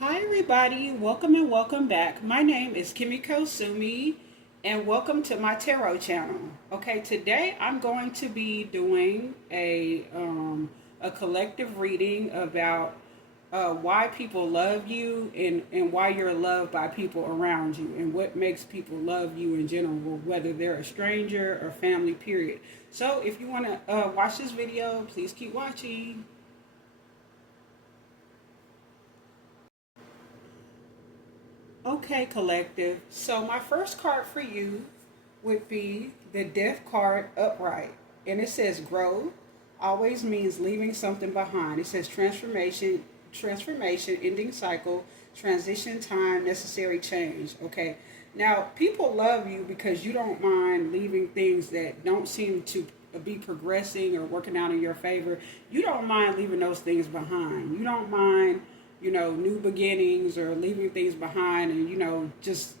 Hi, everybody. Welcome and welcome back. My name is Kimiko Sumi, and welcome to my tarot channel. Okay, today I'm going to be doing a collective reading about why people love you and why you're loved by people around you and what makes people love you in general, whether they're a stranger or family, period. So, if you want to watch this video, please keep watching. Okay, collective. So my first card for you would be the Death card upright. And it says growth always means leaving something behind. It says transformation, ending cycle, transition time, necessary change. Okay. Now, people love you because you don't mind leaving things that don't seem to be progressing or working out in your favor. You don't mind leaving those things behind. You don't mind new beginnings or leaving things behind and just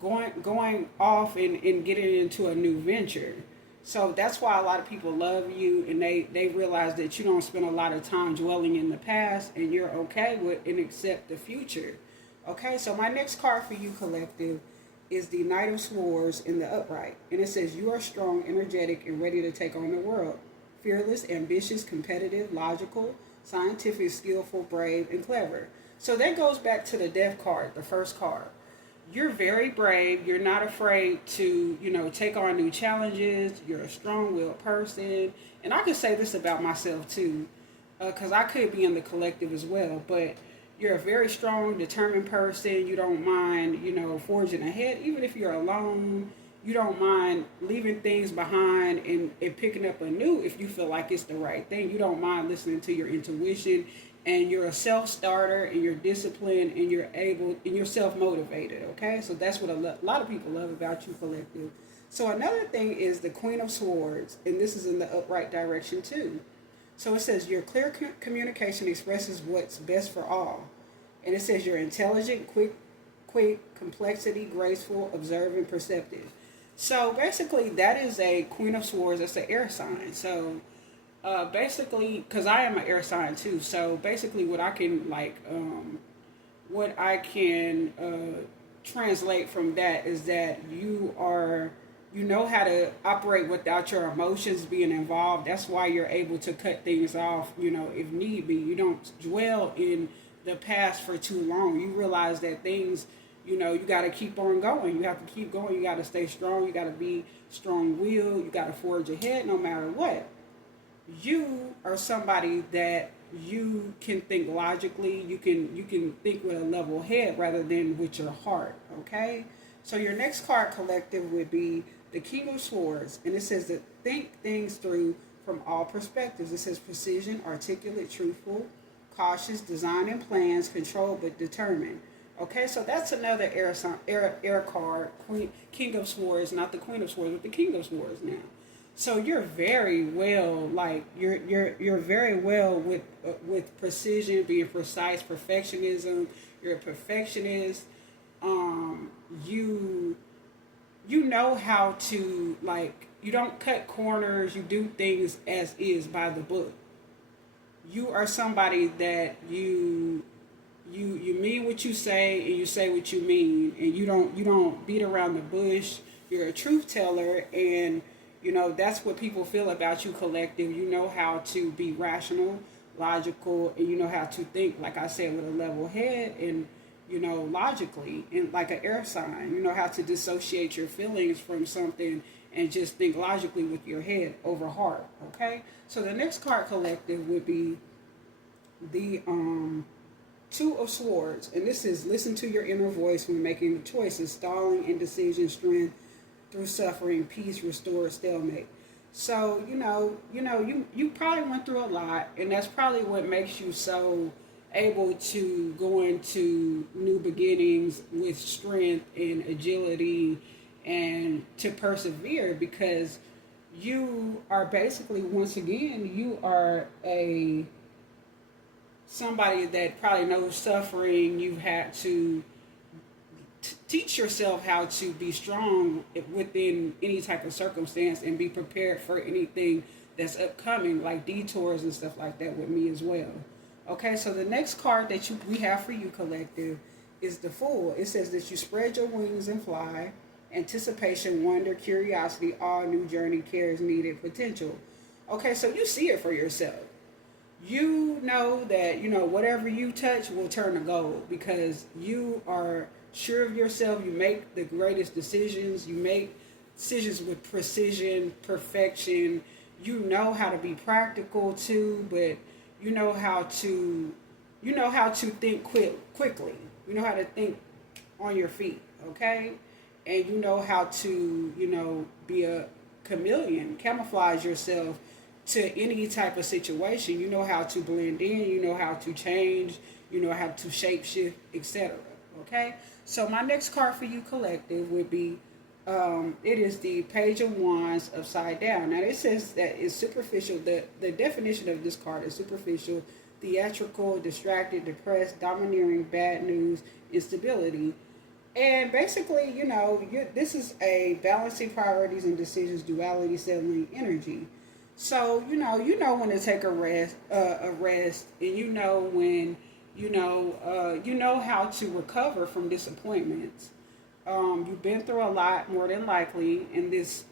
going off and getting into a new venture. So that's why a lot of people love you, and they realize that you don't spend a lot of time dwelling in the past and you're okay with and accept the future. Okay, so my next card for you, collective, is the Knight of Swords in the upright. And it says, you are strong, energetic, and ready to take on the world. Fearless, ambitious, competitive, logical, scientific, skillful, brave, and clever. So that goes back to the Death card, the first card. You're very brave. You're not afraid to, take on new challenges. You're a strong-willed person. And I could say this about myself too, because I could be in the collective as well. But you're a very strong, determined person. You don't mind, forging ahead, even if you're alone. You don't mind leaving things behind and picking up anew if you feel like it's the right thing. You don't mind listening to your intuition, and you're a self-starter, and you're disciplined, and you're able, and you're self-motivated. Okay, so that's what a lot of people love about you, collective. So another thing is the Queen of Swords, and this is in the upright direction too. So it says your clear communication expresses what's best for all. And it says you're intelligent, quick, complexity, graceful, observant, perceptive. So basically, that is a Queen of Swords. That's an air sign. So basically, because I am an air sign too. So basically, what I can translate from that is that you know how to operate without your emotions being involved. That's why you're able to cut things off, if need be. You don't dwell in the past for too long. You realize that things, you got to keep on going. You have to keep going. You got to stay strong. You got to be strong-willed. You got to forge ahead no matter what. You are somebody that you can think logically. You can think with a level head rather than with your heart. Okay. So your next card, collective, would be the King of Swords, and it says to think things through from all perspectives. It says precision, articulate, truthful, cautious, designing plans, controlled but determined. Okay, so that's another air card, King of Swords, not the Queen of Swords, but the King of Swords now. So you're very well, like you're very well with precision, being precise, perfectionism. You're a perfectionist. Um, you you know how to, like, you don't cut corners. You do things as is by the book. You are somebody that you mean what you say, and you say what you mean, and you don't beat around the bush. You're a truth teller, and that's what people feel about you, collective. You know how to be rational, logical, and you know how to think, like I said, with a level head, and logically, and like an air sign. You know how to dissociate your feelings from something and just think logically with your head over heart. Okay, so the next card, collective, would be the Two of Swords, and this is listen to your inner voice when making choices, stalling, indecision, strength through suffering, peace, restored, stalemate. So you probably went through a lot, and that's probably what makes you so able to go into new beginnings with strength and agility and to persevere, because you are basically, once again, you are a somebody that probably knows suffering. You've had to teach yourself how to be strong within any type of circumstance and be prepared for anything that's upcoming, like detours and stuff like that, with me as well. Okay, so the next card that we have for you, collective, is the Fool. It says that you spread your wings and fly. Anticipation, wonder, curiosity, all new journey carries needed potential. Okay, so you see it for yourself. You know that, whatever you touch will turn to gold because you are sure of yourself. You make the greatest decisions. You make decisions with precision, perfection. You know how to be practical too, but you know how to think quickly. You know how to think on your feet, okay? And you know how to, be a chameleon, camouflage yourself to any type of situation. You know how to blend in, you know how to change, you know how to shape shift, etc. Okay? So my next card for you, collective, would be it is the Page of Wands upside down. Now it says that it's superficial. The definition of this card is superficial, theatrical, distracted, depressed, domineering, bad news, instability. And basically, this is a balancing priorities and decisions, duality, settling energy. So when to take a rest, and when you know how to recover from disappointments. You've been through a lot, more than likely, in this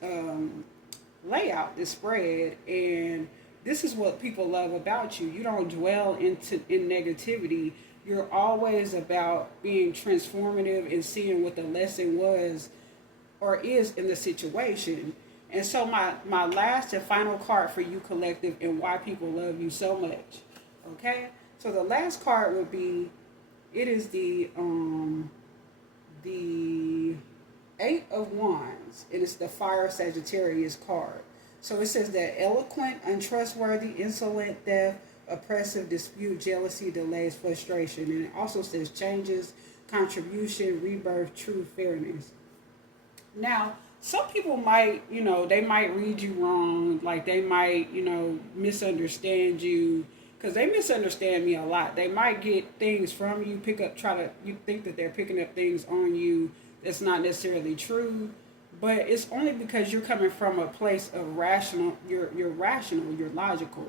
layout, this spread, and this is what people love about you. You don't dwell in negativity. You're always about being transformative and seeing what the lesson was or is in the situation. And so my last and final card for you, collective, and why people love you so much. Okay? So the last card would be, it is the Eight of Wands, and it's the Fire Sagittarius card. So it says that eloquent, untrustworthy, insolent, theft, oppressive, dispute, jealousy, delays, frustration. And it also says changes, contribution, rebirth, true fairness. Now, some people might, they might read you wrong, like they might, misunderstand you, because they misunderstand me a lot. They might get things from you, you think that they're picking up things on you that's not necessarily true, but it's only because you're coming from a place of rational, you're rational, you're logical,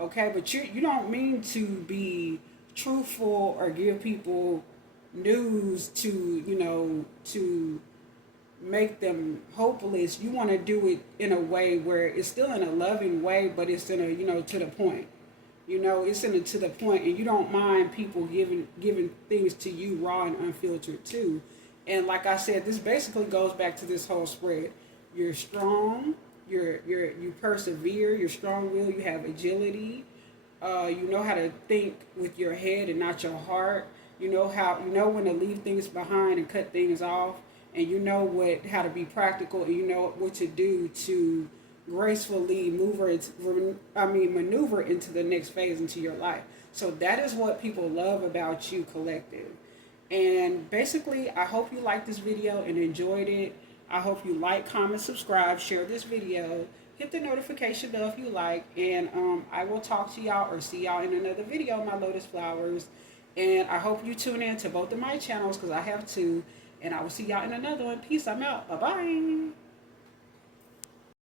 okay? But you don't mean to be truthful or give people news to make them hopeless. You want to do it in a way where it's still in a loving way, but it's in a to the point. It's in a to the point, and you don't mind people giving things to you raw and unfiltered too. And like I said, this basically goes back to this whole spread. You're strong. You persevere. You're strong-willed. You have agility. You know how to think with your head and not your heart. You know when to leave things behind and cut things off, and you know how to be practical, and you know what to do to gracefully maneuver into the next phase into your life. So that is what people love about you, collective. And basically, I hope you liked this video and enjoyed it. I hope you like, comment, subscribe, share this video, hit the notification bell if you like, and I will talk to y'all or see y'all in another video, my Lotus Flowers. And I hope you tune in to both of my channels, because I have two, and I will see y'all in another one. Peace, I'm out. Bye-bye.